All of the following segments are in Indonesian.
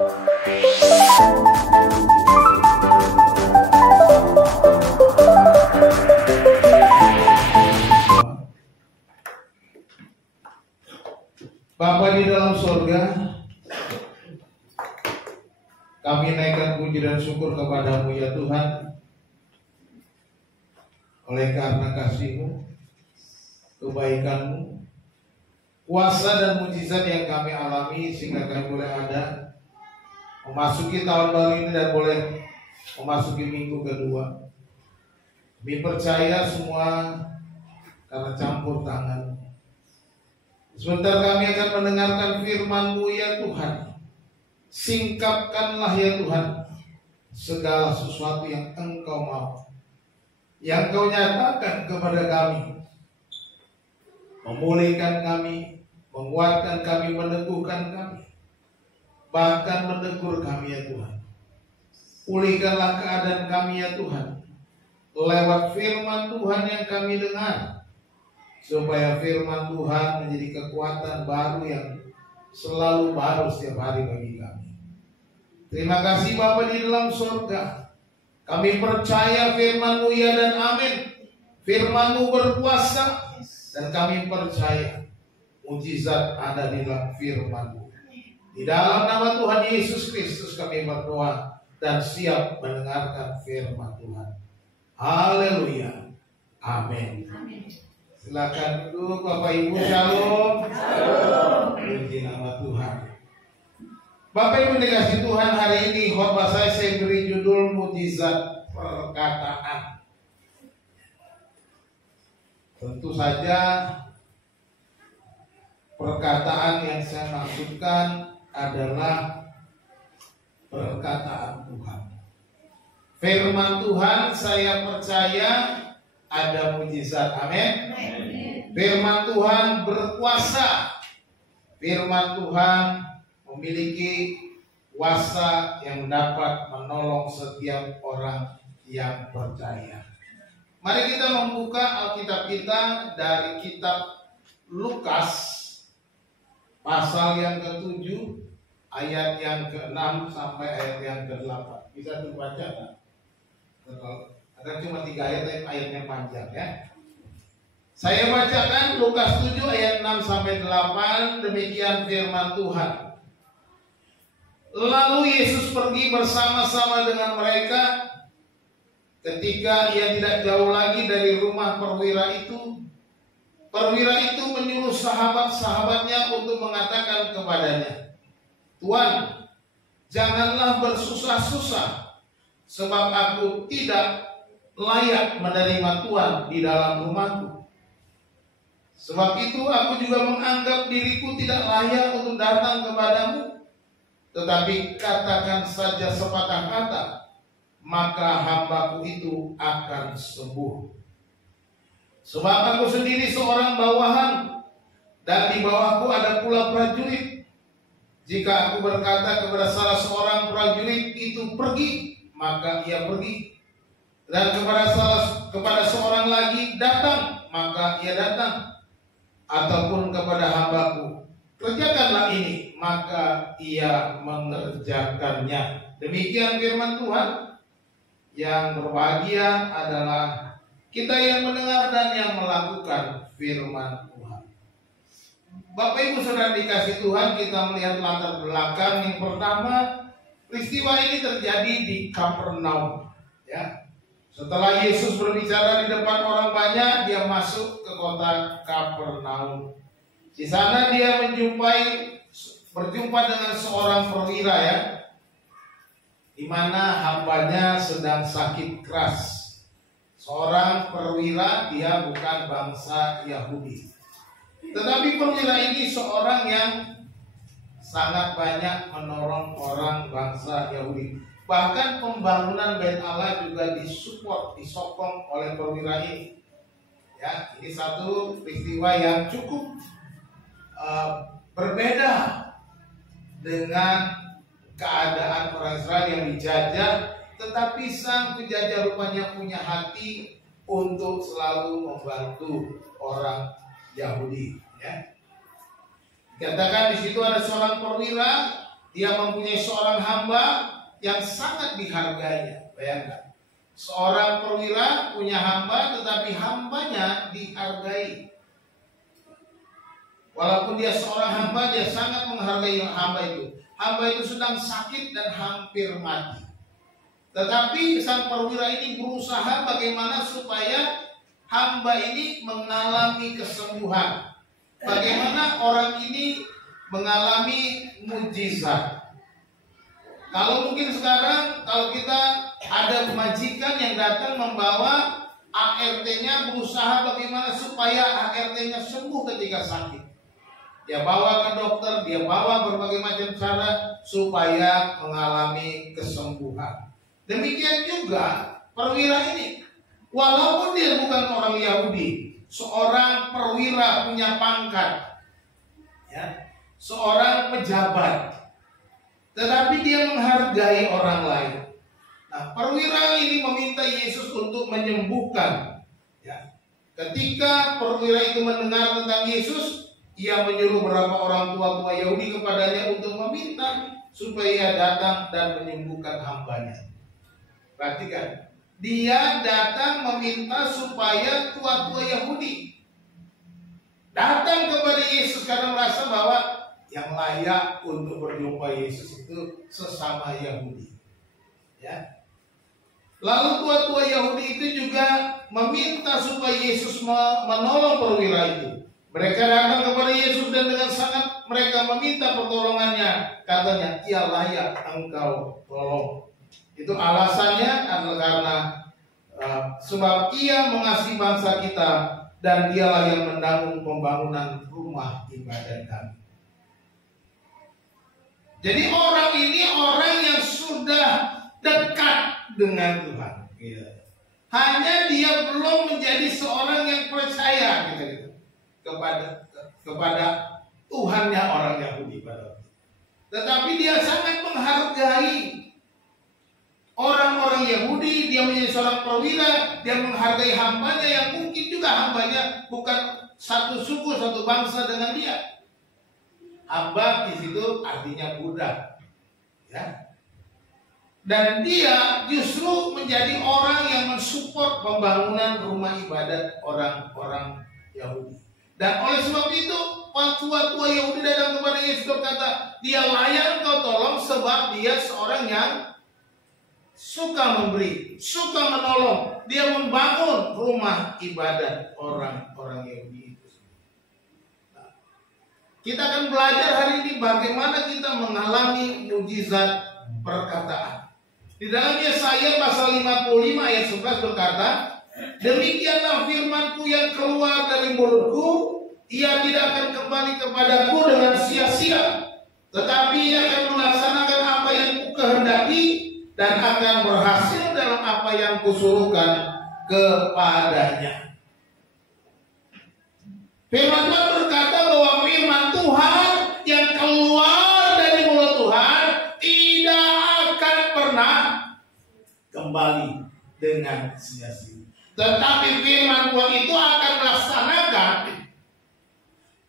Bapa di dalam surga, kami naikkan puji dan syukur kepadamu ya Tuhan, oleh karena kasih-Mu, kebaikan-Mu, kuasa dan mujizat yang kami alami sehingga kami boleh ada memasuki tahun baru ini dan boleh memasuki minggu kedua. Kami percaya semua karena campur tangan. Sebentar kami akan mendengarkan firman-Mu ya Tuhan. Singkapkanlah ya Tuhan segala sesuatu yang Engkau mau, yang Kau nyatakan kepada kami, memulihkan kami, menguatkan kami, meneguhkan kami, bahkan menegur kami ya Tuhan. Pulihkanlah keadaan kami ya Tuhan, lewat firman Tuhan yang kami dengar, supaya firman Tuhan menjadi kekuatan baru yang selalu baru setiap hari bagi kami. Terima kasih Bapa di dalam surga. Kami percaya firman-Mu ya dan amin. Firman-Mu berkuasa dan kami percaya mujizat ada di dalam firman-Mu. Di dalam nama Tuhan Yesus Kristus kami berdoa dan siap mendengarkan firman Tuhan. Haleluya. Amin. Silakan duduk Bapak Ibu, shalom. Puji nama Tuhan. Bapak Ibu dikasih Tuhan, hari ini khotbah saya beri judul mujizat perkataan. Tentu saja perkataan yang saya maksudkan adalah perkataan Tuhan. Firman Tuhan saya percaya ada mujizat, amin. Firman Tuhan berkuasa. Firman Tuhan memiliki kuasa yang dapat menolong setiap orang yang percaya. Mari kita membuka Alkitab kita dari kitab Lukas pasal yang ke-7 ayat yang ke-6 sampai ayat yang ke-8. Bisa dibaca kan? Ada cuma 3 ayat, ayatnya panjang ya. Saya bacakan Lukas 7 ayat 6 sampai 8. Demikian firman Tuhan. Lalu Yesus pergi bersama-sama dengan mereka. Ketika ia tidak jauh lagi dari rumah perwira itu, perwira itu menyuruh sahabat-sahabatnya untuk mengatakan kepadanya, Tuan, janganlah bersusah-susah, sebab aku tidak layak menerima Tuhan di dalam rumahku. Sebab itu aku juga menganggap diriku tidak layak untuk datang kepadamu. Tetapi katakan saja sepatah kata, maka hambaku itu akan sembuh. Sebab aku sendiri seorang bawahan, dan di bawahku ada pula prajurit. Jika aku berkata kepada salah seorang prajurit itu pergi, maka ia pergi. Dan kepada seorang lagi datang, maka ia datang. Ataupun kepada hambaku, kerjakanlah ini, maka ia mengerjakannya. Demikian firman Tuhan. Yang berbahagia adalah kita yang mendengar dan yang melakukan firman Tuhan. Bapak Ibu Saudara dikasih Tuhan, kita melihat latar belakang. Yang pertama, peristiwa ini terjadi di Kapernaum ya. Setelah Yesus berbicara di depan orang banyak, dia masuk ke kota Kapernaum. Di sana dia berjumpa dengan seorang perwira ya, di mana hambanya sedang sakit keras. Seorang perwira, dia bukan bangsa Yahudi. Tetapi perwira ini seorang yang sangat banyak menolong orang bangsa Yahudi. Bahkan pembangunan Bait Allah juga disokong oleh perwira ini. Ya, ini satu peristiwa yang cukup berbeda dengan keadaan orang Israel yang dijajah, tetapi sang penjajah rupanya punya hati untuk selalu membantu orang Yahudi. Ya. Dikatakan di situ ada seorang perwira dia mempunyai seorang hamba yang sangat dihargainya. Bayangkan, seorang perwira punya hamba, tetapi hambanya dihargai. Walaupun dia seorang hamba, dia sangat menghargai hamba itu. Hamba itu sedang sakit dan hampir mati. Tetapi sang perwira ini berusaha bagaimana supaya hamba ini mengalami kesembuhan. Bagaimana orang ini mengalami mujizat. Kalau mungkin sekarang, kalau kita ada majikan yang datang membawa ART-nya, berusaha bagaimana supaya ART-nya sembuh ketika sakit. Dia bawa ke dokter, dia bawa berbagai macam cara supaya mengalami kesembuhan. Demikian juga perwira ini, walaupun dia bukan orang Yahudi, seorang perwira punya pangkat, ya, seorang pejabat, tetapi dia menghargai orang lain. Nah, perwira ini meminta Yesus untuk menyembuhkan. Ya. Ketika perwira itu mendengar tentang Yesus, ia menyuruh beberapa orang tua Yahudi kepadanya untuk meminta supaya datang dan menyembuhkan hambanya. Perhatikan, dia datang meminta supaya tua-tua Yahudi datang kepada Yesus karena merasa bahwa yang layak untuk berjumpa Yesus itu sesama Yahudi. Ya. Lalu tua-tua Yahudi itu juga meminta supaya Yesus menolong perwira itu. Mereka datang kepada Yesus dan dengan sangat mereka meminta pertolongannya. Katanya, ia layak engkau tolong. Itu alasannya adalah karena sebab ia mengasihi bangsa kita dan dialah yang menanggung pembangunan rumah ibadat kami. Jadi orang ini orang yang sudah dekat dengan Tuhan. Hanya dia belum menjadi seorang yang percaya kepada Tuhannya orang Yahudi. Tetapi dia sangat menghargai orang-orang Yahudi. Dia menjadi seorang perwira, dia menghargai hambanya yang mungkin juga hambanya bukan satu suku, satu bangsa dengan dia. Hamba di situ artinya budak, ya. Dan dia justru menjadi orang yang mensupport pembangunan rumah ibadat orang-orang Yahudi. Dan oleh sebab itu, tua-tua Yahudi datang kepada Yesus berkata, dia layak kau tolong sebab dia seorang yang suka memberi, suka menolong. Dia membangun rumah ibadat orang-orang Yahudi itu. Nah, kita akan belajar hari ini bagaimana kita mengalami mujizat perkataan. Di dalam Yesaya pasal 55 ayat 11 berkata, demikianlah firman-Ku yang keluar dari mulut-Ku, ia tidak akan kembali kepadaku dengan sia-sia, tetapi ia akan melaksanakan apa yang Ku kehendaki dan akan berhasil dalam apa yang Kusuruhkan kepadanya. Firman Tuhan berkata bahwa firman Tuhan yang keluar dari mulut Tuhan tidak akan pernah kembali dengan sia-sia. Tetapi firman Tuhan itu akan melaksanakan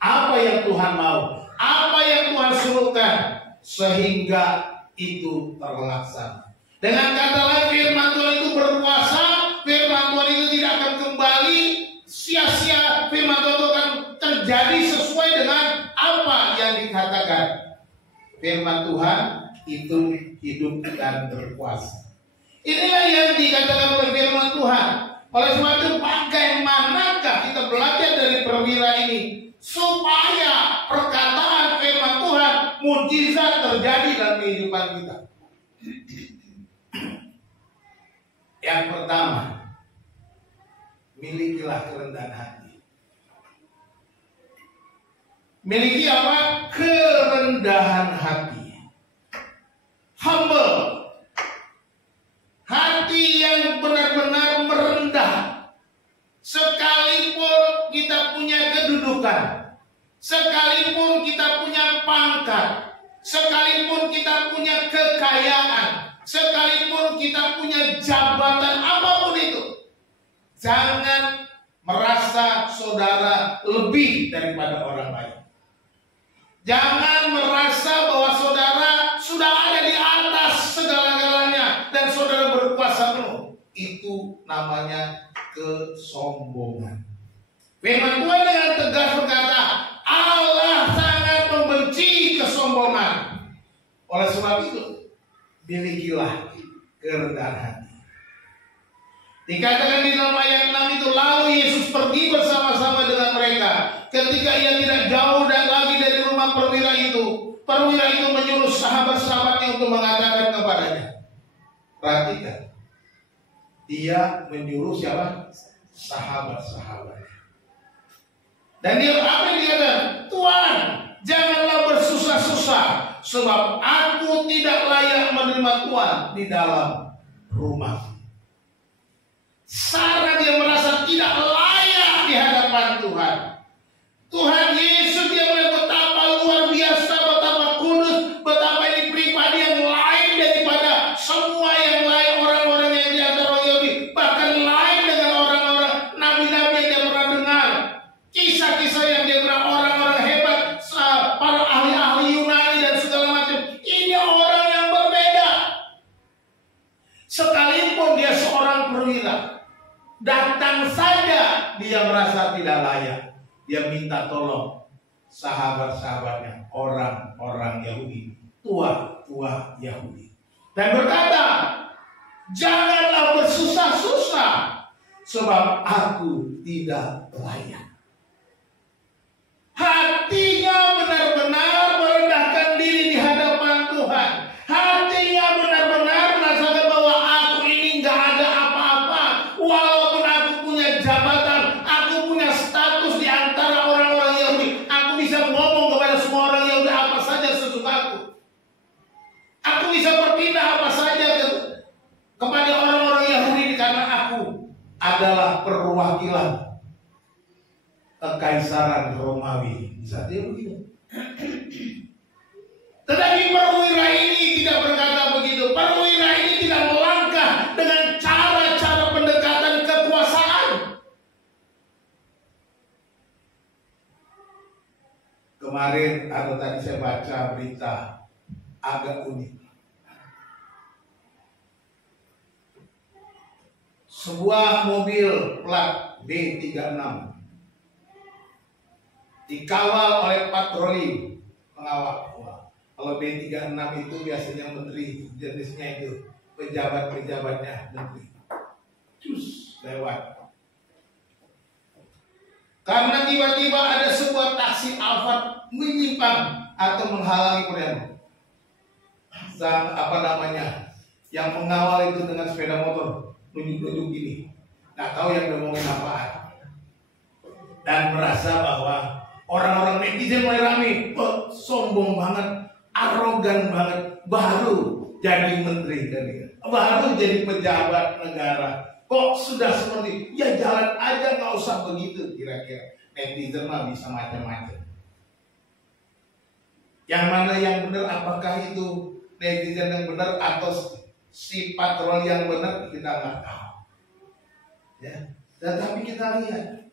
apa yang Tuhan mau, apa yang Tuhan suruhkan, sehingga itu terlaksana. Dengan kata lain, firman Tuhan itu berkuasa, firman Tuhan itu tidak akan kembali sia-sia, firman Tuhan itu akan terjadi sesuai dengan apa yang dikatakan. Firman Tuhan itu hidup dan berkuasa. Inilah yang dikatakan oleh firman Tuhan. Oleh sebab itu, bagaimanakah kita belajar dari perwira ini supaya perkataan firman Tuhan mujizat terjadi dalam kehidupan kita? Yang pertama, milikilah kerendahan hati. Miliki apa? Kerendahan hati. Humble. Hati yang benar-benar merendah. Sekalipun kita punya kedudukan, sekalipun kita punya pangkat, sekalipun kita punya kekayaan, sekalipun kita punya jabatan apapun itu, jangan merasa saudara lebih daripada orang lain. Jangan merasa bahwa saudara namanya kesombongan. Firman Tuhan dengan tegas berkata, Allah sangat membenci kesombongan. Oleh sebab itu, milikilah kerendahan hati. Dikatakan di dalam ayat 6 itu, lalu Yesus pergi bersama-sama dengan mereka. Ketika ia tidak jauh dan lagi dari rumah perwira itu menyuruh sahabat-sahabatnya untuk mengatakan kepadanya. Perhatikan, dia menyuruh siapa? Sahabat-sahabatnya. Dan dia apa yang dikatakan? Tuhan, janganlah bersusah-susah, sebab aku tidak layak menerima Tuhan di dalam rumah. Sarah dia merasa tidak layak di hadapan Tuhan. Tuhan Yesus dia melihat betapa luar biasa, betapa kudus, betapa ini pribadi yang lain daripada semua yang lain, orang-orang yang di antara orang Yahudi, bahkan lain dengan orang-orang nabi-nabi yang dia pernah dengar, kisah-kisah yang dia pernah, orang-orang hebat, para ahli-ahli Yunani dan segala macam. Ini orang yang berbeda. Sekalipun dia seorang perwira, datang saja dia merasa tidak layak. Dia minta tolong sahabat-sahabatnya, orang-orang Yahudi, tua-tua Yahudi, dan berkata, janganlah bersusah-susah, sebab aku tidak layak. Hatinya benar-benar merendahkan diri di hadapan Tuhan. Hatinya benar-benar merasakan bahwa aku ini nggak ada apa-apa. Walaupun aku punya jabatan, aku punya status di antara orang-orang Yahudi, aku bisa ngomong kepada semua orang Yahudi apa saja sesukaku. Aku bisa berpindah apa saja kepada orang-orang Yahudi karena aku adalah perwakilan Kekaisaran Romawi. Bisa dia begitu. Tetapi perwira ini tidak berkata begitu. Perwira ini tidak melangkah dengan cara-cara pendekatan kekuasaan. Kemarin atau tadi saya baca berita agak unik. Sebuah mobil plat B36 dikawal oleh patroli pengawal. Kalau B36 itu biasanya menteri, jenisnya itu pejabat-pejabatnya menteri. Cus, lewat. Karena tiba-tiba ada sebuah taksi Alphard menyimpang atau menghalangi perjalanan. Sang yang mengawal itu dengan sepeda motor nunjuk-nunjuk gini, nggak tahu yang ngomongin apaan, dan merasa bahwa orang-orang netizen mulai rame, sombong banget, arogan banget, baru jadi menteri, baru jadi pejabat negara, kok sudah seperti, ya jalan aja, nggak usah begitu. Kira-kira netizen mah bisa macam-macam. Yang mana yang benar? Apakah itu netizen yang benar atau si patroli yang benar? Kita nggak tahu. Ya, tetapi kita lihat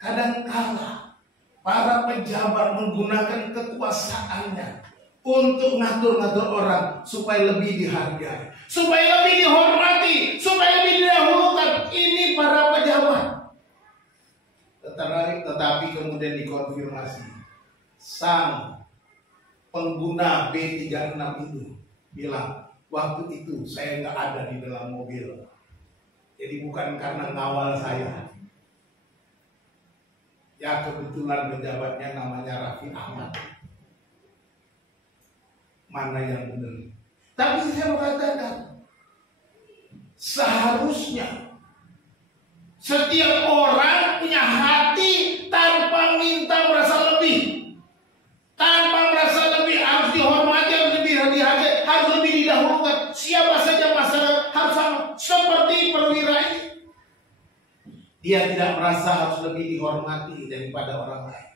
kadang-kala para pejabat menggunakan kekuasaannya untuk ngatur-ngatur orang supaya lebih dihargai, supaya lebih dihormati, supaya lebih didahulukan. Ini para pejabat. Tetapi kemudian dikonfirmasi, sang pengguna B36 itu bilang, waktu itu saya nggak ada di dalam mobil, jadi bukan karena ngawal saya. Ya kebetulan pejabatnya namanya Raffi Ahmad. Mana yang benar? Tapi saya mau katakan, seharusnya setiap orang punya hati tanpa minta merasa lebih, tanpa merasa lebih, harus dihormati, harus lebih dihargai, harus lebih didahulukan. Siapa saja masyarakat harus sama seperti perwira ini. Dia tidak merasa harus lebih dihormati daripada orang lain.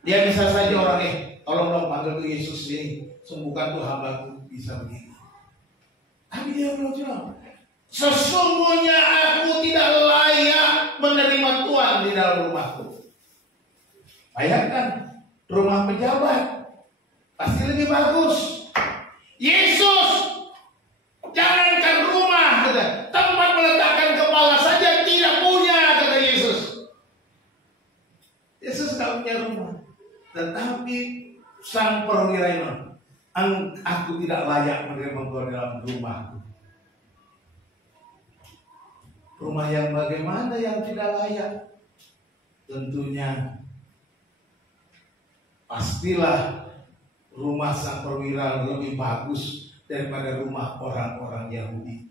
Dia bisa saja orang tolong dong panggil tuh Yesus ini, sembuhkan tuh hambaku, bisa begitu. Tapi dia bilang, sesungguhnya aku tidak layak menerima Tuhan di dalam rumahku. Bayangkan, rumah pejabat pasti lebih bagus. Yesus, jangankan rumah, tempat sang perwira itu, aku tidak layak menerima engkau dalam rumahku. Rumah yang bagaimana yang tidak layak? Tentunya pastilah rumah sang perwira lebih bagus daripada rumah orang-orang Yahudi.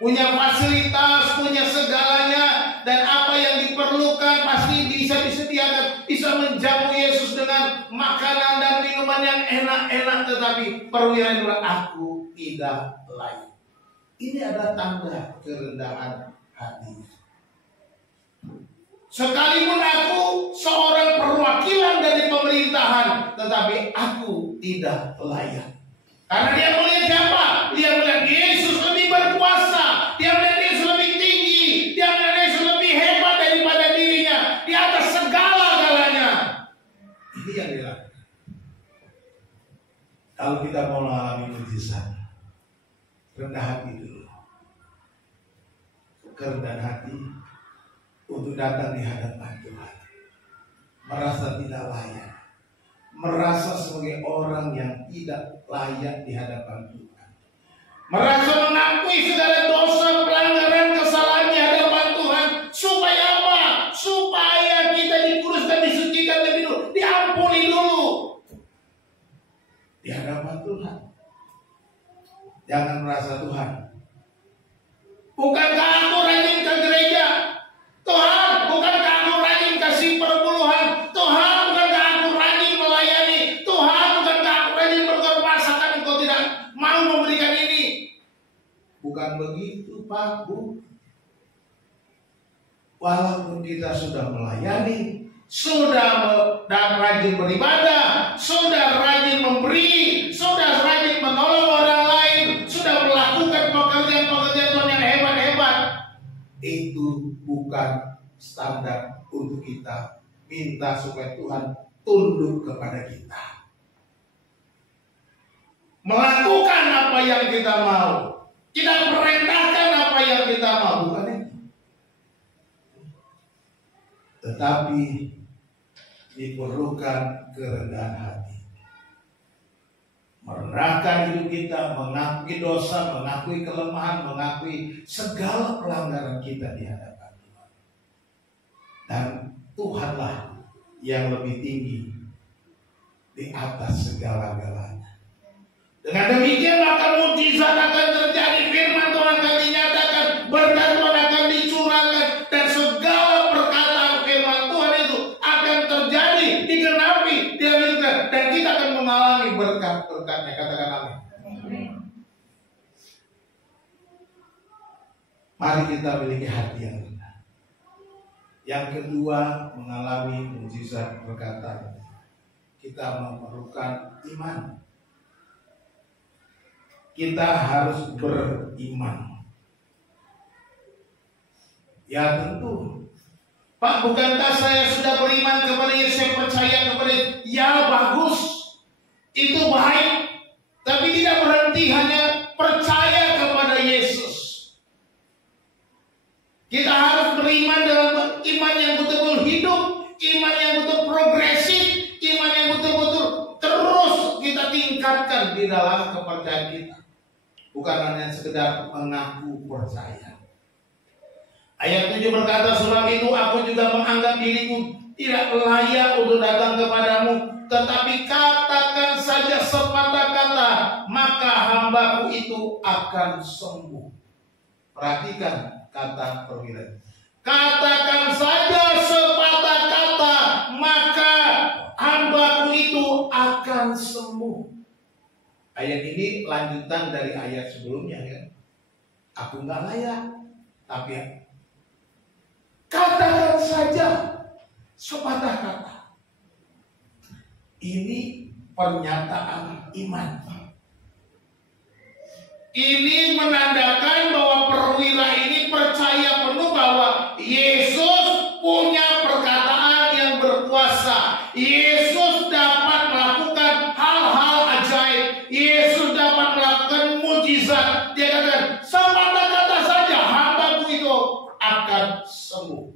Punya fasilitas, punya segalanya, dan apa yang diperlukan pasti bisa disediakan. Bisa menjamu Yesus dengan makanan dan minuman yang enak-enak, tetapi perwira itu aku tidak layak. Ini adalah tanda kerendahan hati. Sekalipun aku seorang perwakilan dari pemerintahan, tetapi aku tidak layak. Karena dia melihat siapa? Dia melihat Yesus lebih berkuasa. Dia melihat Yesus lebih tinggi. Dia melihat Yesus lebih hebat daripada dirinya. Di atas segala-galanya. Ini yang dilakukan. Kalau kita mau mengalami mujizat, rendah hati dulu. Kerendahan hati untuk datang di hadapan Tuhan. Merasa tidak layak. Merasa sebagai orang yang tidak layak di hadapan Tuhan. Merasa mengakui segala dosa, pelanggaran, kesalahan di hadapan Tuhan. Supaya apa? Supaya kita dikuduskan, disucikan lebih dulu. Diampuni dulu. Di hadapan Tuhan. Jangan merasa Tuhan, bukankah aku rajin ke gereja? Tuhan, bukankah aku rajin kasih perpuluhan? Tuhan, bukankah aku rajin melayani? Tuhan, bukankah aku rajin berkorban? Engkau tidak mau memberikan ini. Bukan begitu, Pak, Bu. Walaupun kita sudah melayani, sudah dan rajin beribadah, sudah rajin memberi, sudah rajin menolong orang lain, sudah melakukan pekerjaan-pekerjaan Tuhan yang hebat-hebat, itu bukan standar untuk kita minta supaya Tuhan tunduk kepada kita. Melakukan apa yang kita mau, kita perintahkan apa yang kita mau, bukan itu. Tetapi diperlukan kerendahan hati. Merendahkan hidup kita, mengakui dosa, mengakui kelemahan, mengakui segala pelanggaran kita di hadapan Tuhan. Dan Tuhanlah yang lebih tinggi di atas segala-galanya. Dengan demikian maka mujizat akan terjadi, firman Tuhan akan dinyatakan, berkat Tuhan akan dicurahkan, dan segala perkataan firman Tuhan itu akan terjadi, digenapi, dan kita akan mengalami berkat-berkatnya. Katakan amin. Mari kita memiliki hati yang rendah. Yang kedua, mengalami mujizat perkataan. Kita memerlukan iman. Kita harus beriman. Ya tentu, Pak, bukankah saya sudah beriman kepada Yesus, saya percaya kepada Yesus? Ya bagus, itu baik. Tapi tidak berhenti hanya percaya kepada Yesus. Kita harus beriman dalam iman yang betul-betul hidup, iman yang betul progresif, iman yang betul-betul terus kita tingkatkan di dalam kepercayaan kita. Bukan hanya sekedar mengaku percaya. Ayat 7 berkata, sebab itu aku juga menganggap diriku tidak layak untuk datang kepadamu, tetapi katakan saja sepatah kata, maka hambaku itu akan sembuh. Perhatikan kata perwira. Katakan saja sepatah kata, maka hambaku itu akan sembuh. Ayat ini lanjutan dari ayat sebelumnya, kan? Aku nggak layak, tapi katakan saja sepatah kata. Ini pernyataan iman. Ini menandakan bahwa perwira ini percaya penuh bahwa Yesus punya perkataan yang berkuasa. Yesus dapat melakukan hal-hal ajaib. Yesus dapat melakukan mujizat. Dia katakan, sepatah kata saja hambaku itu akan sembuh.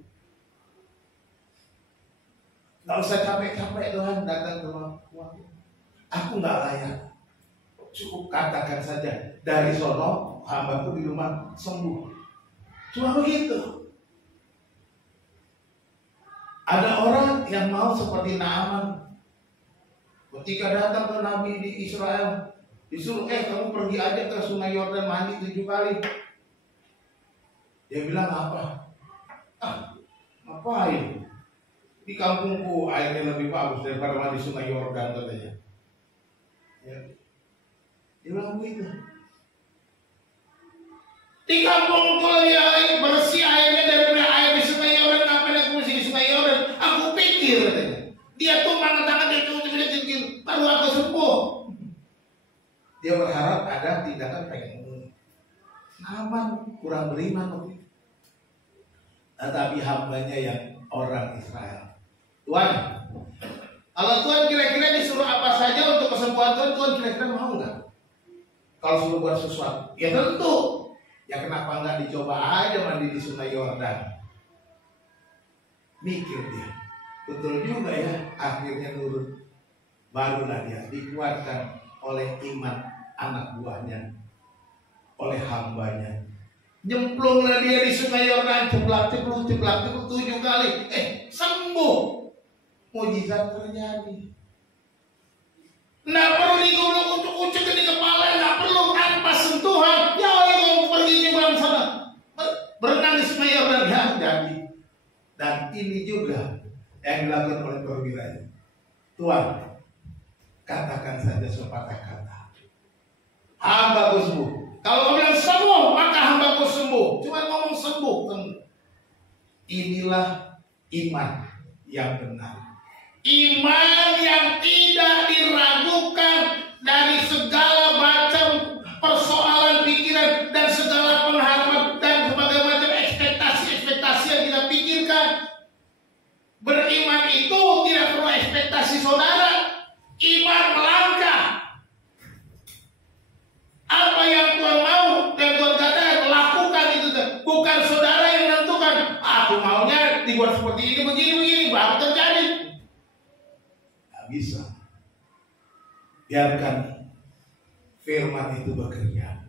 Gak usah capek-capek Tuhan datang ke rumahku. Aku nggak layak. Cukup katakan saja, dari sono hambaku di rumah sembuh. Cuma begitu. Ada orang yang mau seperti Naaman. Ketika datang ke Nabi di Israel, disuruh, kamu pergi aja ke Sungai Yordan mandi 7 kali. Dia bilang apa? Ngapain? Di kampungku airnya lebih bagus daripada mandi Sungai Yordan katanya. Ya. Dia bilang begitu. Di kampungku lebih air bersih airnya daripada air di Sungai Yordan. Ngapain aku mesti di Sungai Yordan? Aku pikir katanya. Dia tuh tangan dia tuh baru aku sembuh. Dia berharap ada tindakan pengen. Naaman kurang beriman waktu itu. Tetapi hambanya yang orang Israel. Tuhan, kalau Tuhan kira-kira disuruh apa saja untuk kesembuhan Tuhan, Tuhan kira-kira mau nggak? Kalau suruh buat sesuatu, ya tentu. Ya kenapa nggak dicoba aja mandi di Sungai Yordan? Mikir dia, betul juga ya. Akhirnya nurut. Barulah dia dikuatkan oleh iman anak buahnya, oleh hambanya. Nyemplunglah dia di Sungai Yordan, ceplak-cepluk 7 kali. Sembuh. Mujizat terjadi. Nggak perlu digulung-ucuk-ucuk di kepala, nggak perlu, tanpa sentuhan. Ya kamu pergi nyebrang sana, berenang di Sungai Yordan, ya jadi. Dan ini juga yang dilakukan oleh perwira ini. Tuhan, katakan saja sepatah kata, hambaku sembuh. Kalau kau bilang sembuh, maka hambaku sembuh. Cuma ngomong sembuh. Inilah iman yang benar. Iman yang tidak diragukan dari segala macam persoalan pikiran dan segala pengharapan dan berbagai macam ekspektasi yang kita pikirkan. Beriman itu tidak perlu ekspektasi saudara. Iman melangkah. Apa yang Tuhan mau dan Tuhan katakan, lakukan itu. Bukan saudara yang menentukan, aku maunya dibuat seperti ini, begini, baru terjadi. Tidak bisa. Biarkan firman itu bekerja.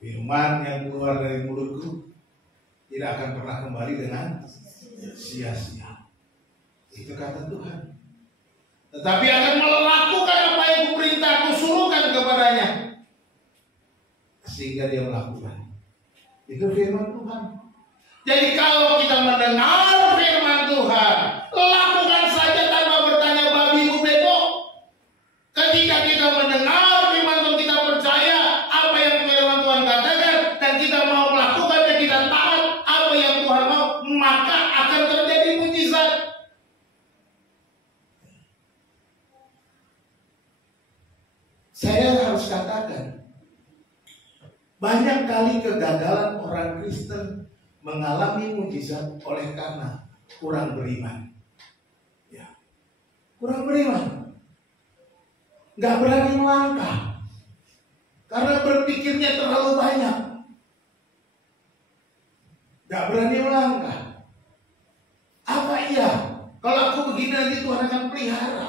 Firman yang keluar dari mulutku tidak akan pernah kembali dengan sia-sia. Itu kata Tuhan. Tetapi akan melakukan apa yang kuperintah, kusuruhkan kepadanya, sehingga dia melakukan. Itu firman Tuhan. Jadi kalau kita mendengar firman Tuhan, lakukan saja tanpa bertanya babi bu bego. Ketika kita mendengar firman Tuhan, kita percaya apa yang firman Tuhan katakan, dan kita mau melakukannya, kita taat apa yang Tuhan mau, maka akan terjadi mujizat. Saya harus katakan, banyak kali kegagalan orang Kristen mengalami mujizat oleh karena kurang beriman. Ya, kurang beriman. Gak berani melangkah karena berpikirnya terlalu banyak. Gak berani melangkah. Apa iya? Kalau aku begini nanti Tuhan akan pelihara.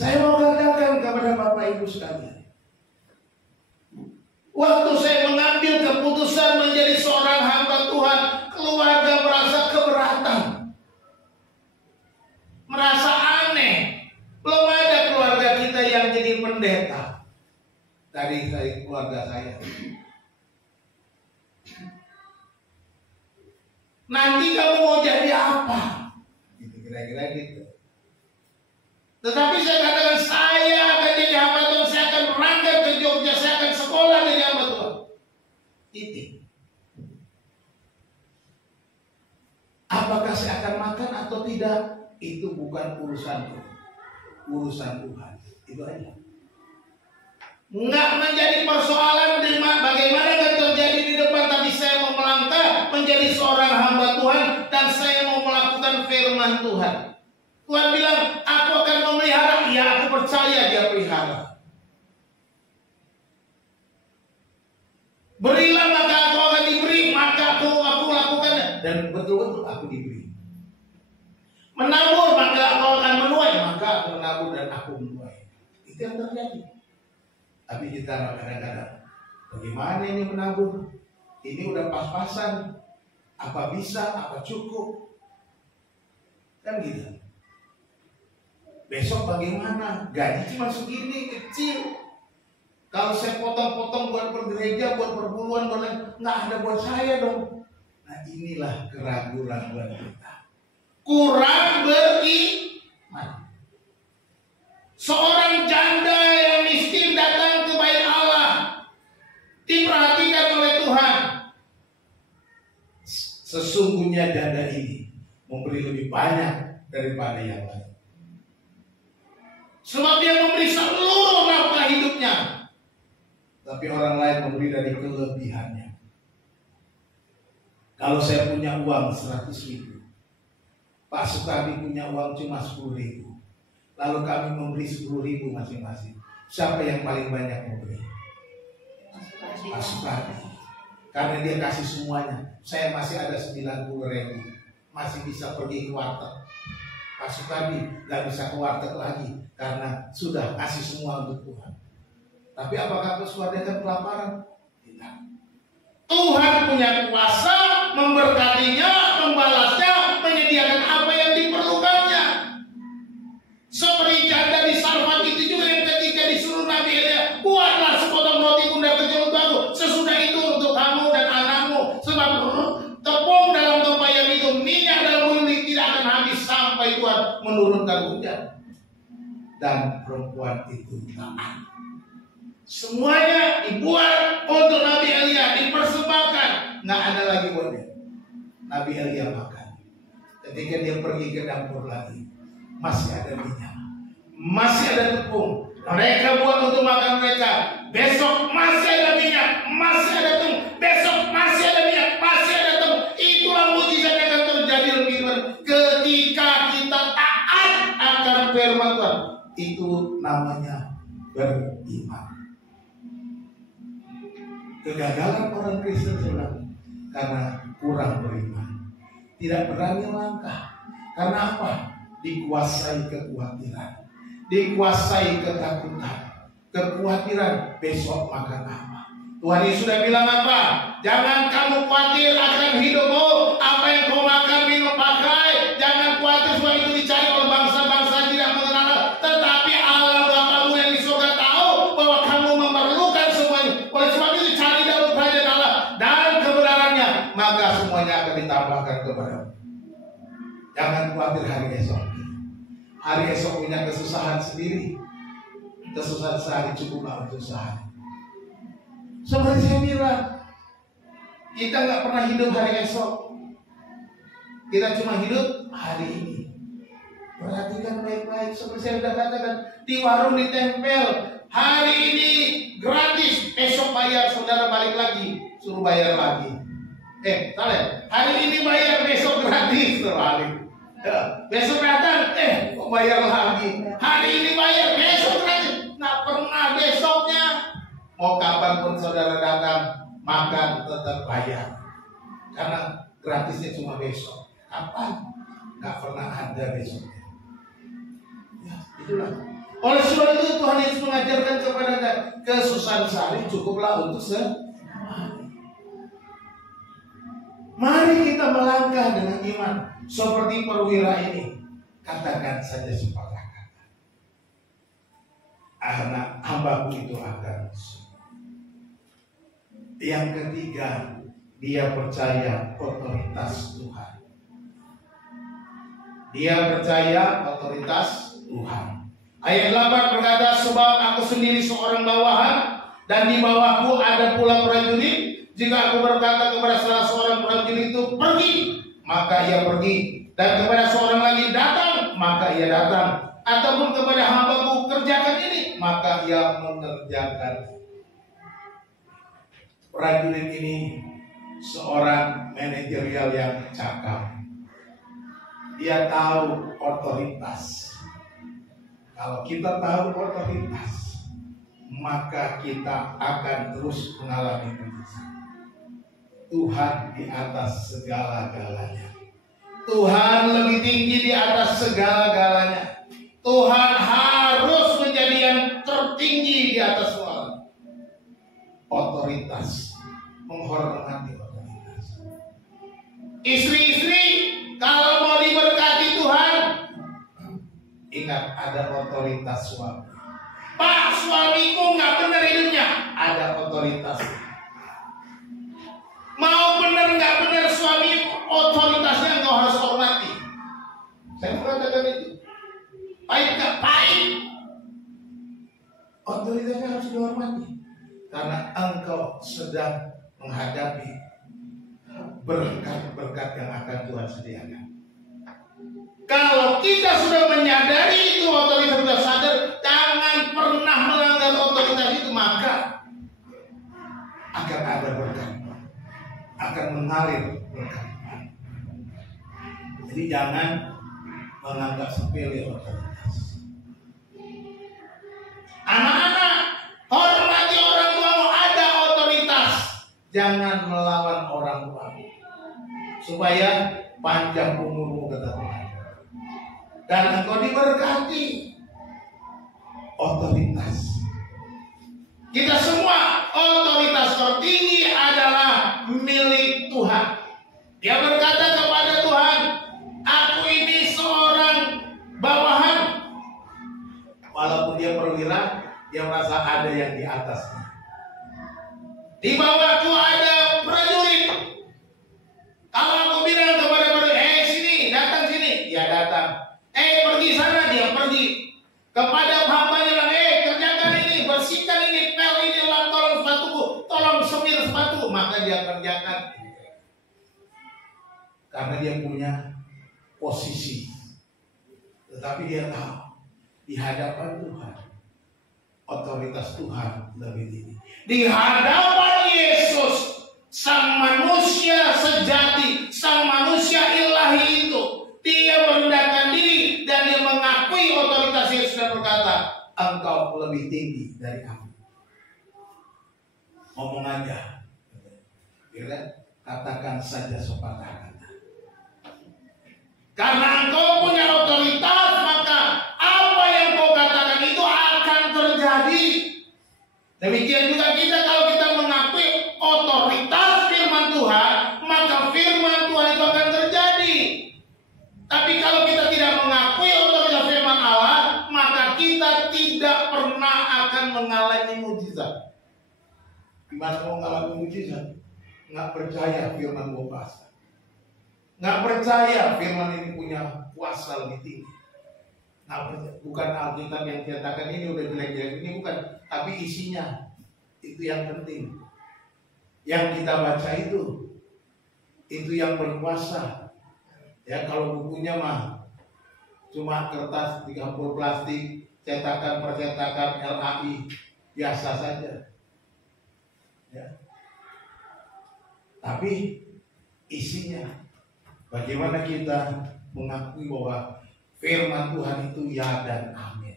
Saya mau katakan kepada Bapak Ibu sekalian, waktu saya mengambil keputusan menjadi seorang hamba Tuhan, keluarga merasa keberatan, merasa aneh. Belum ada keluarga kita yang jadi pendeta dari keluarga saya. Nanti kamu mau jadi apa? Kira-kira gitu. Tetapi saya katakan, saya akan jadi hamba Tuhan, saya akan berangkat ke Jogja, saya akan sekolah jadi hamba Tuhan. Titik. Apakah saya akan makan atau tidak, itu bukan urusanku, urusan Tuhan. Itu aja. Enggak menjadi persoalan bagaimana akan terjadi di depan, tapi saya mau melangkah menjadi seorang hamba Tuhan dan saya mau melakukan firman Tuhan. Tuhan bilang, aku akan memelihara. Ya, aku percaya dia pelihara. Berilah maka aku akan diberi, maka aku lakukan. Dan betul-betul aku diberi. aku menuai. Itu yang terjadi. Tapi kita kadang-kadang, bagaimana ini menabur? Ini udah pas-pasan. Apa bisa? Apa cukup? Kan gitu. Besok bagaimana? Gaji cuma segini, kecil. Kalau saya potong-potong buat bergereja, buat perpuluhan, nggak ada buat saya dong. Nah inilah keraguan-keraguan kita. Kurang beriman. Seorang janda yang miskin datang ke bait Allah, diperhatikan oleh Tuhan. Sesungguhnya janda ini memberi lebih banyak daripada yang lain. Sebab dia memberi seluruh nafkah hidupnya. Tapi orang lain memberi dari kelebihannya. Kalau saya punya uang 100.000, Pak Sukadi punya uang cuma 10.000, lalu kami memberi 10.000 masing-masing. Siapa yang paling banyak memberi? Pak Sukadi. Karena dia kasih semuanya. Saya masih ada 90.000, masih bisa pergi ke warteg. Pak Sukadi gak bisa ke warteg lagi karena sudah kasih semua untuk Tuhan. Tapi apakah Pak Sukadi akan kelaparan? Tidak. Tuhan punya kuasa memberkatinya, membalasnya, menyediakan apa yang diperlukannya. Seperti janda di Sarfat itu juga yang ketika disuruh Nabi Elia, buatlah sepotong roti bundar kecil untuk aku, sesudah itu untuk kamu dan anakmu, sebab tepung dalam tempayan itu, minyak dalam mulutnya tidak akan habis sampai Tuhan menurunkan hujan. Dan perempuan itu taat. Semuanya dibuat untuk Nabi Elia, dipersembahkan. Nggak ada lagi buatnya. Nabi Elia makan. Ketika dia pergi ke dapur lagi, masih ada minyak, masih ada tepung. Mereka buat untuk makan mereka. Besok masih ada minyak, masih ada tepung. Besok masih ada minyak, masih ada tepung. Itulah mujizat yang akan terjadi lebih ketika kita taat akan firman Tuhan. Itu namanya beriman. Kegagalan orang Kristen sebenarnya karena kurang beriman, tidak berani langkah. Karena apa? Dikuasai kekhawatiran, dikuasai ketakutan, kekhawatiran besok makan apa. Tuhan Yesus sudah bilang apa? Jangan kamu khawatir akan hidupmu, apa yang kau makan, minum, pakai. Jangan khawatir, semua itu dicari oleh bangsa-bangsa tidak mengenal. Tetapi Allah Bapamu yang di surga tahu bahwa kamu memerlukan semuanya. Oleh sebab itu cari dahulu kerajaan Allah dan kebenarannya, maka semuanya akan ditambahkan kepadamu. Jangan khawatir hari esok. Hari esok punya kesusahan sendiri. Kesusahan sehari cukuplah untuk sehari. Seperti saya bilang, kita nggak pernah hidup hari esok. Kita cuma hidup hari ini. Perhatikan baik-baik. Seperti saya sudah katakan, di warung ditempel, hari ini gratis, esok bayar, saudara balik lagi, suruh bayar lagi. Salah. Hari ini bayar, besok gratis, terbalik. Besok datang, kok bayar lagi. Hari ini bayar, besok gratis. Nggak pernah besoknya. Mau kapanpun saudara datang, makan tetap bayar. Karena gratisnya cuma besok. Kapan? Nggak pernah ada besoknya. Ya, itulah. Oleh sebab itu Tuhan Yesus mengajarkan kepada kita, kesusahan sehari cukuplah untuk sehari. Mari kita melangkah dengan iman seperti perwira ini. Katakan saja sepatah kata, anak hambaku itu akan. Yang ketiga, dia percaya otoritas Tuhan. Dia percaya otoritas Tuhan. Ayat 8 berkata, sebab aku sendiri seorang bawahan, dan di bawahku ada pula prajurit. Jika aku berkata kepada salah seorang prajurit itu pergi, maka ia pergi. Dan kepada seorang lagi datang, maka ia datang. Ataupun kepada hambaku kerjakan ini, maka ia mengerjakan. Prajurit ini seorang manajerial yang cakap. Dia tahu otoritas. Kalau kita tahu otoritas, maka kita akan terus mengalami mujizat. Tuhan di atas segala-galanya. Tuhan lebih tinggi di atas segala-galanya. Tuhan harus otoritas, menghormati otoritas. Istri-istri, kalau mau diberkati Tuhan, ingat ada otoritas suami. Pak, suamiku nggak benar hidupnya, ada otoritas. Mau benar nggak benar suami, otoritasnya engkau harus hormati. Saya mengatakan itu. Pahit nggak pahit, otoritasnya harus dihormati. Karena engkau sedang menghadapi berkat-berkat yang akan Tuhan sediakan. Kalau kita sudah menyadari itu, otoritas sudah sadar, jangan pernah melanggar otoritas itu, maka akan ada berkat, akan mengalir berkat. Jadi jangan menganggap sepele otoritas. Anak-anak, hormati orang tuamu, ada otoritas. Jangan melawan orang tuamu, supaya panjang umurmu kata Tuhan. Dan engkau diberkati. Otoritas. Kita semua, otoritas tertinggi adalah milik Tuhan. Dia berkata kepada Tuhan, aku ini seorang bawahan. Walaupun dia perwira, dia merasa ada yang di atasnya. Di bawahku ada prajurit. Kalau aku bilang kepada prajurit, sini, datang sini, dia datang. Pergi sana, dia pergi. Kepada hambanya bilang, kerjakan ini, bersihkan ini, pel ini, tolong sepatuku, tolong semir sepatu. Maka dia kerjakan. Karena dia punya posisi. Tetapi dia tahu, di hadapan Tuhan, otoritas Tuhan lebih tinggi. Di hadapan Yesus, sang manusia sejati, sang manusia ilahi itu, dia merendahkan diri dan dia mengakui otoritas Yesus dan berkata, engkau lebih tinggi dari aku. Ngomong aja, katakan saja sepatah kata. Karena engkau punya otoritas, maka apa yang kau katakan itu akan terjadi. Demikian juga kita, kalau kita mengakui otoritas firman Tuhan, maka firman Tuhan itu akan terjadi. Tapi kalau kita tidak mengakui otoritas firman Allah, maka kita tidak pernah akan mengalami mujizat. Gimana mau mengalami mujizat? Nggak percaya firman gua kuasa. Nggak percaya firman ini punya kuasa lebih tinggi. Bukan Alkitab yang dikatakan ini udah jelek-jelek, ini bukan. Tapi isinya, itu yang penting. Yang kita baca itu yang berkuasa. Ya, kalau bukunya mah cuma kertas 30 plastik, percetakan LAI, biasa saja. Ya. Tapi isinya, bagaimana kita mengakui bahwa firman Tuhan itu ya dan amin.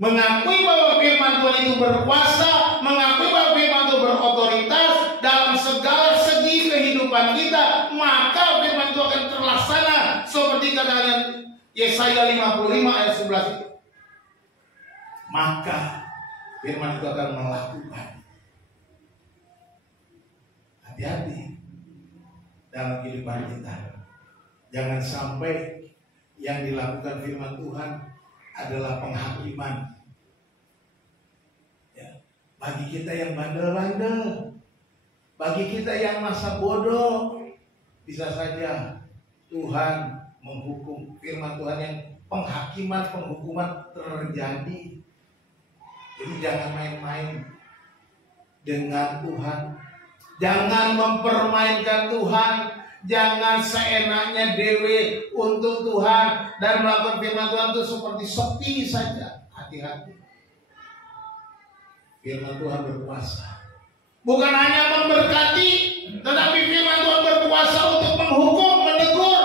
Mengakui bahwa firman Tuhan itu berkuasa, mengakui bahwa firman Tuhan berotoritas dalam segala segi kehidupan kita, maka firman Tuhan akan terlaksana seperti kata Yesaya 55 ayat 11 itu. Maka firman itu akan melakukan. Hati-hati dalam kehidupan kita. Jangan sampai yang dilakukan firman Tuhan adalah penghakiman. Ya. Bagi kita yang bandel-bandel, bagi kita yang masa bodoh, bisa saja Tuhan menghukum. Firman Tuhan yang penghakiman, penghukuman terjadi. Jadi jangan main-main dengan Tuhan. Jangan mempermainkan Tuhan. Jangan seenaknya dewe untuk Tuhan dan melakukan firman Tuhan itu seperti sepi saja. Hati-hati. Firman Tuhan berkuasa. Bukan hanya memberkati, tetapi firman Tuhan berkuasa untuk menghukum, menegur.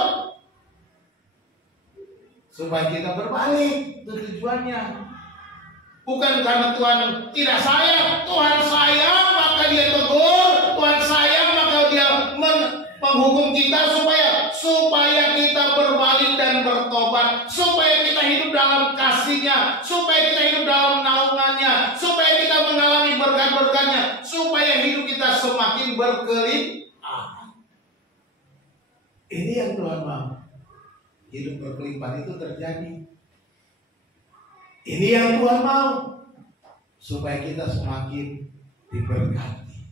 Supaya kita berbalik, itu tujuannya. Bukan karena Tuhan tidak sayang, Tuhan sayang maka dia tegur, Tuhan sayang maka dia menghukum kita supaya kita berbalik dan bertobat. bertobat, supaya kita hidup dalam kasih-Nya, supaya kita hidup dalam naungan-Nya, supaya kita mengalami berkat-berkat-Nya, supaya hidup kita semakin berkelimpahan. Ini yang Tuhan mau. Hidup berkelimpahan itu terjadi. Ini yang Tuhan mau, supaya kita semakin diberkati.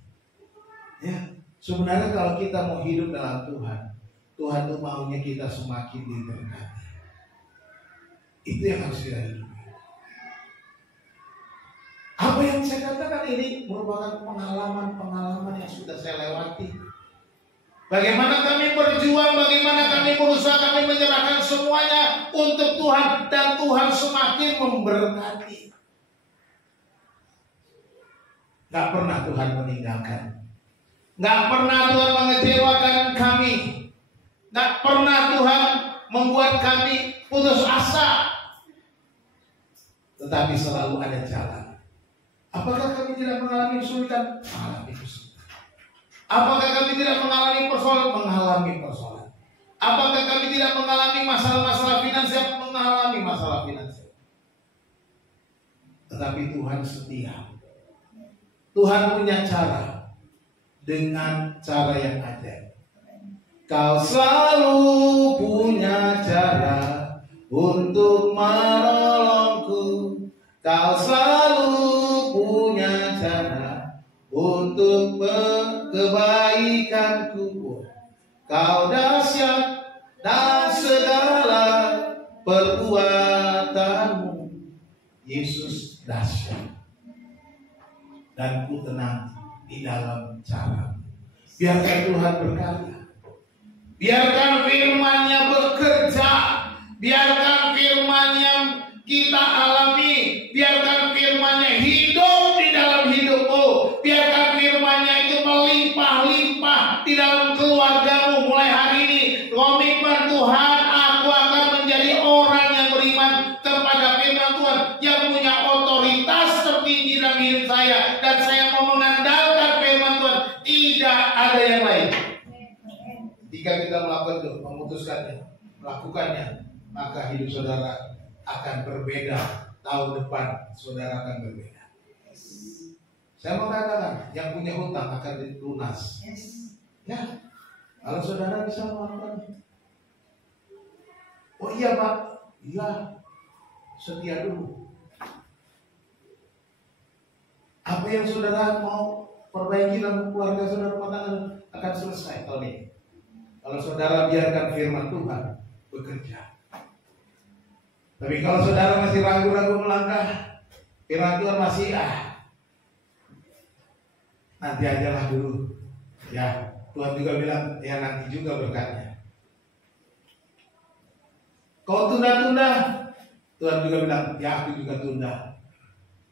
Ya, sebenarnya kalau kita mau hidup dalam Tuhan, Tuhan tuh maunya kita semakin diberkati. Itu yang harus kita hidupi. Apa yang saya katakan ini merupakan pengalaman-pengalaman yang sudah saya lewati. Bagaimana kami berjuang, bagaimana kami berusaha, kami menyerahkan semuanya untuk Tuhan, dan Tuhan semakin memberkati. Gak pernah Tuhan meninggalkan, gak pernah Tuhan mengecewakan kami, gak pernah Tuhan membuat kami putus asa, tetapi selalu ada jalan. Apakah kami tidak mengalami kesulitan? Mengalami kesulitan. Apakah kami tidak mengalami persoalan? Mengalami persoalan. Apakah kami tidak mengalami masalah-masalah finansial? Mengalami masalah finansial. Tetapi Tuhan setia. Tuhan punya cara, dengan cara yang ajaib. Kau selalu punya cara untuk menolongku. Kau selalu punya cara untuk kebaikanku. Kau dahsyat dan segala perbuatanmu. Yesus dahsyat, dan ku tenang di dalam cara. Biarkan Tuhan berkarya. Biarkan firman-Nya bekerja. Biarkan firman-Nya kita alami. Biarkan firman-Nya hidup di dalam hidupmu. Biarkan firman-Nya itu melimpah-limpah di dalam keluargamu mulai hari ini. Komitmen Tuhan, aku akan menjadi orang yang beriman kepada firman Tuhan, yang punya otoritas tertinggi dalam hidup saya, dan saya mau mengandalkan firman Tuhan. Tidak ada yang lain. Jika kita melakukan itu, memutuskannya, melakukannya, maka hidup saudara akan berbeda. Tahun depan saudara akan berbeda. Saya mau katakan, yang punya hutang akan dilunas. Ya, kalau saudara bisa melakukannya. Oh iya Pak, iya, setia dulu. Apa yang saudara mau perbaiki dalam keluarga saudara, akan selesai tahun ini. Kalau saudara biarkan firman Tuhan bekerja. Tapi kalau saudara masih ragu-ragu melangkah, firman Tuhan masih nanti ajalah dulu. Ya, Tuhan juga bilang, ya nanti juga berkatnya. Kau tunda-tunda, Tuhan juga bilang, ya aku juga tunda.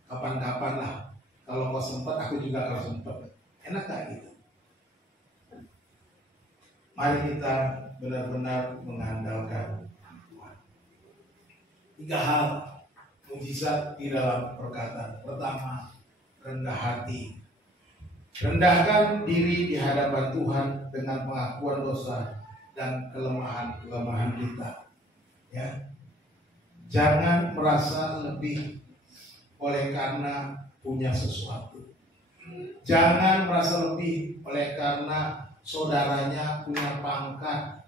Kapan-kapan lah. Kalau kau sempat, aku juga akan sempat. Enak gak gitu? Mari kita benar-benar mengandalkan Tuhan. 3 hal mujizat di dalam perkataan. Pertama, rendah hati. Rendahkan diri di hadapan Tuhan dengan pengakuan dosa dan kelemahan-kelemahan kita. Ya, jangan merasa lebih oleh karena punya sesuatu. Jangan merasa lebih oleh karena saudaranya punya pangkat.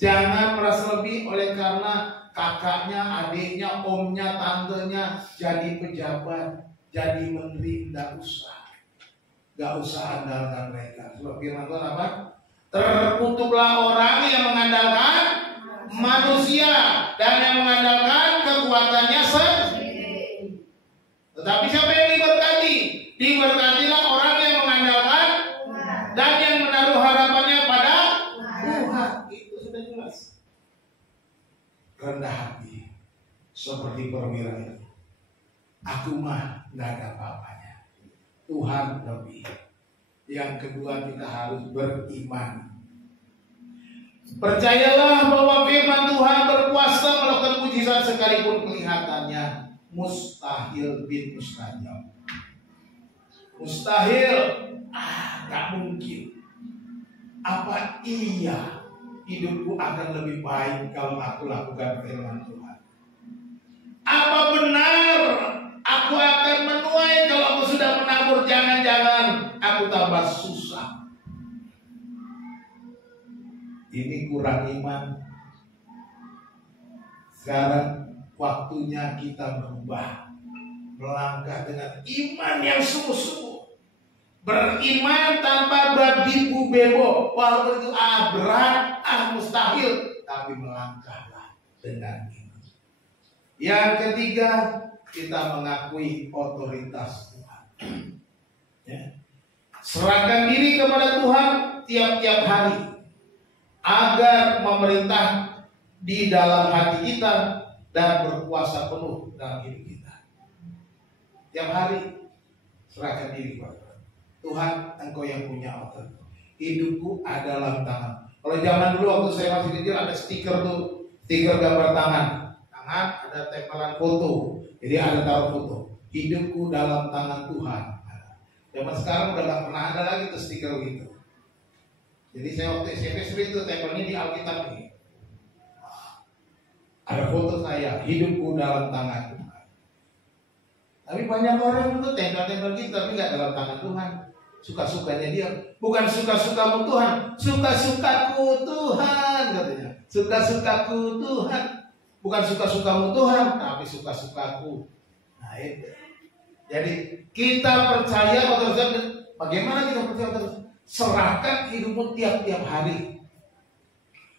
Jangan merasa lebih oleh karena kakaknya, adiknya, omnya, tantenya jadi pejabat, jadi menteri. Gak usah andalkan mereka. Sebab firman Tuhan apa? Terkutuklah orang yang mengandalkan manusia dan yang mengandalkan kekuatannya sendiri. Tetapi siapa yang diberkati? Diberkatilah orang yang mengandalkan dan yang menaruh harapannya pada Tuhan. Itu sudah jelas. Rendah hati seperti perwira itu. Aku mah gak ada apa-apanya. Tuhan lebih. Yang kedua, kita harus beriman. Percayalah bahwa firman Tuhan berkuasa melakukan mujizat sekalipun kelihatannya mustahil bin mustahil. Mustahil, gak mungkin. Apa iya hidupku akan lebih baik kalau aku lakukan firman Tuhan. Apa benar aku akan menuai kalau aku sudah menabur? Jangan-jangan aku tambah susah. Ini kurang iman. Sekarang waktunya kita berubah, melangkah dengan iman yang sungguh-sungguh. Beriman tanpa babi bu bebo, walaupun itu berat, mustahil, tapi melangkahlah dengan iman. Yang ketiga, kita mengakui otoritas Tuhan. Ya. Serahkan diri kepada Tuhan tiap-tiap hari agar memerintah di dalam hati kita dan berkuasa penuh dalam hidup kita. Tiap hari serahkan diri kepada Tuhan. Tuhan, Engkau yang punya otoritas. Hidupku adalah tangan. Kalau zaman dulu waktu saya masih kecil ada stiker tuh, stiker gambar tangan. Tangan ada tempelan foto. Jadi ada taruh foto. Hidupku dalam tangan Tuhan. Zaman sekarang udah gak pernah ada lagi tuh stiker gitu. Jadi saya waktu SMP seperti itu tempelnya di Alkitab ini. Ada foto saya, hidupku dalam tangan Tuhan. Tapi banyak orang itu tempel-tempel gitu, tapi nggak dalam tangan Tuhan. Suka-sukanya dia, bukan suka-sukamu Tuhan, suka-sukaku Tuhan katanya. Suka-sukaku Tuhan, bukan suka-sukamu Tuhan, tapi suka-sukaku. Nah itu. Jadi kita percaya otoritas. Bagaimana kita percaya otoritas? Serahkan hidupmu tiap-tiap hari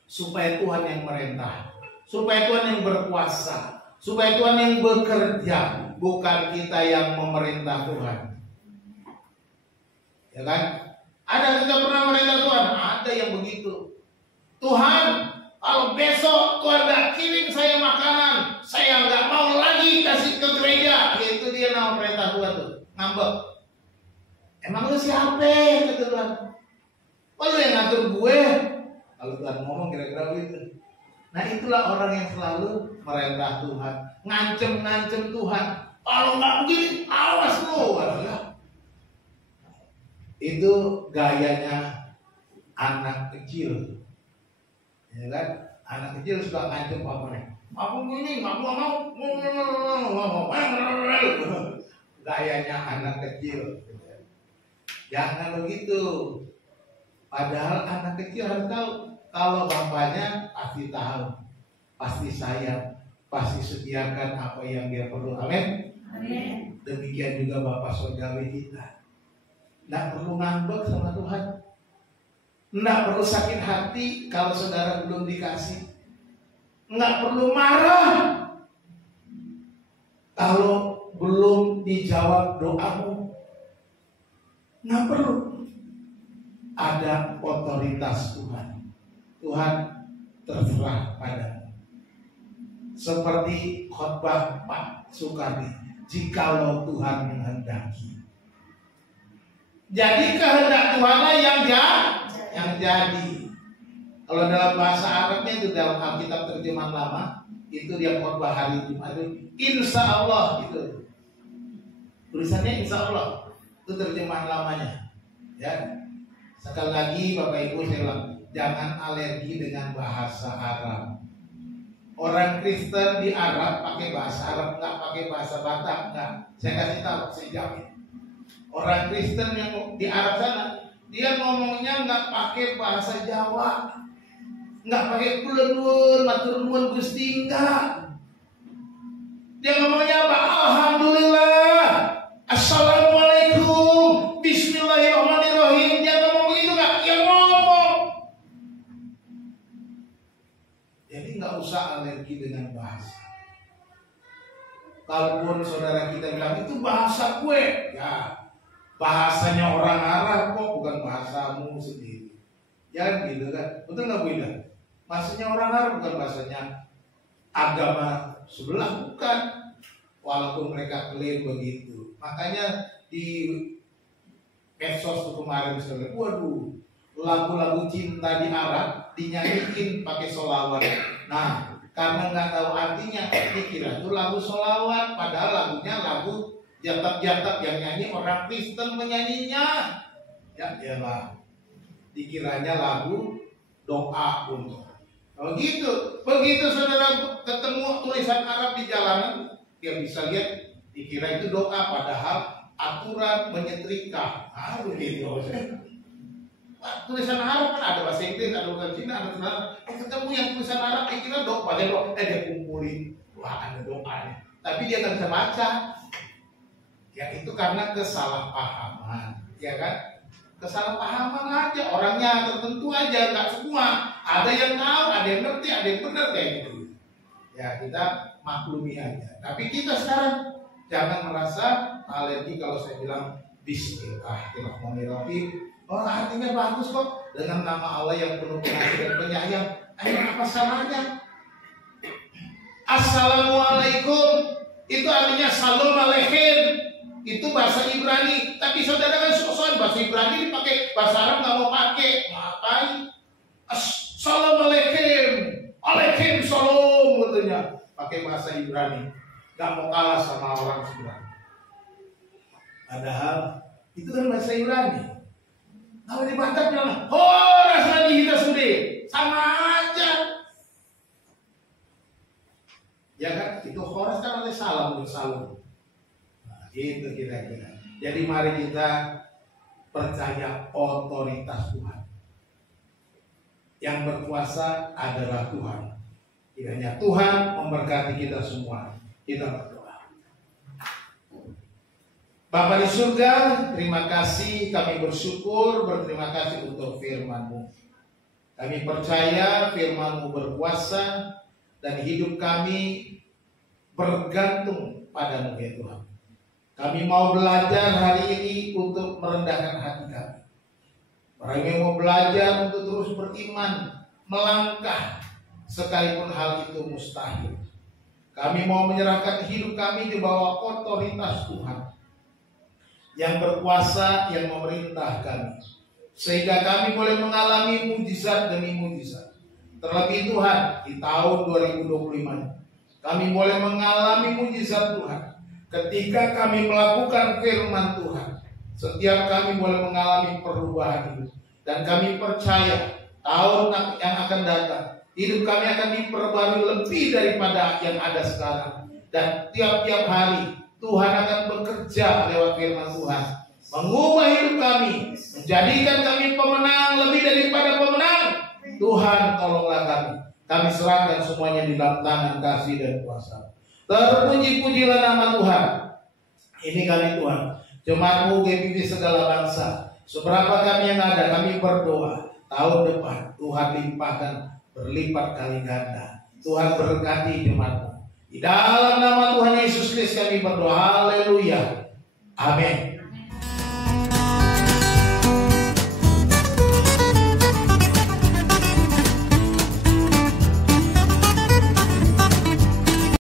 supaya Tuhan yang merintah, supaya Tuhan yang berkuasa, supaya Tuhan yang bekerja, bukan kita yang memerintah Tuhan. Ya kan? Ada kita pernah merintah Tuhan? Ada yang begitu. Tuhan, kalau besok Tuhan gak kirim saya makanan, saya gak mau lagi kasih ke gereja. Itu dia nama perintah Tuhan tuh, ngambek. Emang lu siapa? Kata Tuhan. Oh, lu yang ngatur gue. Kalau Tuhan ngomong kira-kira begitu. Nah itulah orang yang selalu merintah Tuhan, ngancem-ngancem Tuhan. Kalau nggak begini, awas lu. Itu gayanya anak kecil, ya kan? Anak kecil suka ngancem bapaknya. Aku begini, nggak mau. Gayanya anak kecil. Jangan begitu. Padahal anak kecil harus tahu. Kalau bapaknya pasti tahu, pasti sayang, pasti sediakan apa yang dia perlu. Amin. Demikian juga bapak saudari kita. Tidak perlu ngambek sama Tuhan. Tidak perlu sakit hati kalau saudara belum dikasih. Tidak perlu marah kalau belum dijawab doamu. Tidak perlu. Ada otoritas Tuhan. Tuhan terserah padamu. Seperti khotbah Pak Soekardi, jikalau Tuhan menghendaki. Jadi kehendak Tuhanlah yang jadi. Kalau dalam bahasa Arabnya itu dalam Alkitab terjemahan lama, itu dia khotbah hari Jumat itu insya Allah itu. Tulisannya insya Allah. Itu terjemahan lamanya. Ya. Sekali lagi Bapak Ibu saya bilang, jangan alergi dengan bahasa Arab. Orang Kristen di Arab pakai bahasa Arab, nggak pakai bahasa Batak, nggak. Saya kasih tahu, saya jamin. Orang Kristen yang di Arab sana, dia ngomongnya nggak pakai bahasa Jawa, nggak pakai kulun, matur nuwun Gusti, enggak. Dia ngomongnya apa? Alhamdulillah, Assalamualaikum, Bismillahirrahmanirrahim. Dia ngomong begitu nggak? Yang ngomong. Jadi nggak usah alergi dengan bahasa. Kalaupun saudara kita bilang itu bahasa gue, ya bahasanya orang Arab kok, bukan bahasamu sendiri. Ya gitu kan, betul nggak Bu Ida? Bahasanya orang Arab bukan bahasanya agama sebelah, bukan. Walaupun mereka klaim begitu. Makanya di medsos kemarin misalnya, waduh, lagu-lagu cinta di Arab dinyanyiin pakai sholawat. Nah, karena nggak tahu artinya, dikira itu lagu sholawat, padahal lagunya lagu jatap-jatap yang nyanyi orang Kristen menyanyinya. Ya iyalah, dikiranya lagu doa untuk. Begitu saudara ketemu tulisan Arab di jalanan, dia bisa lihat dikira itu doa, padahal aturan menyetrika. Begitu. Tulisan Arab kan ada bahasa Inggris, ada bahasa Cina, ada bahasa Arab. Ketemu yang tulisan Arab, dikira doa, dia kumpulin, wah ada doanya. Tapi dia nggak bisa baca. Ya itu karena kesalahpahaman, ya kan? Kesalahpahaman aja, orangnya tertentu aja, nggak semua. Ada yang tahu, ada yang ngerti, ada yang benar kayak gitu. Ya kita maklumi aja. Tapi kita sekarang jangan merasa alergi kalau saya bilang Bismillahirrahmanirrahim. Oh artinya bagus kok, dengan nama Allah yang penuh pengasih dan penyayang. Apa salahnya? Assalamualaikum itu artinya salam alaikum. Itu bahasa Ibrani, tapi saudara kan sok-sokan bahasa Ibrani dipakai, bahasa Arab nggak mau pakai, ngapain? Assalamualaikum, alaikum salam katanya, pakai bahasa Ibrani, nggak mau kalah sama orang Ibrani. Padahal itu kan bahasa Ibrani. Kalau dibantah bilang, oh rasanya kita sudah sama aja. Ya kan, itu horas kan oleh salam bersalam. Itu kira-kira. Jadi mari kita percaya otoritas Tuhan. Yang berkuasa adalah Tuhan. Kiranya Tuhan memberkati kita semua. Kita berdoa. Bapa di surga, terima kasih, kami bersyukur, berterima kasih untuk firman-Mu. Kami percaya firman-Mu berkuasa dan hidup kami bergantung padamu ya Tuhan. Kami mau belajar hari ini untuk merendahkan hati kami. Kami mau belajar untuk terus beriman, melangkah sekalipun hal itu mustahil. Kami mau menyerahkan hidup kami di bawah otoritas Tuhan yang berkuasa, yang memerintah kami, sehingga kami boleh mengalami mujizat demi mujizat. Terlebih Tuhan, di tahun 2025 kami boleh mengalami mujizat Tuhan. Ketika kami melakukan firman Tuhan, setiap kami boleh mengalami perubahan hidup. Dan kami percaya tahun yang akan datang, hidup kami akan diperbarui lebih daripada yang ada sekarang. Dan tiap-tiap hari Tuhan akan bekerja lewat firman Tuhan, mengubah hidup kami, menjadikan kami pemenang lebih daripada pemenang. Tuhan tolonglah kami. Kami serahkan semuanya di dalam tangan kasih dan kuasa. Terpuji-pujilah nama Tuhan. Ini kami Tuhan, jemaat-Mu GPB segala bangsa. Seberapa kami yang ada, kami berdoa tahun depan Tuhan limpahkan berlipat kali ganda. Tuhan berkati jemaat-Mu. Di dalam nama Tuhan Yesus Kristus kami berdoa. Haleluya. Amin.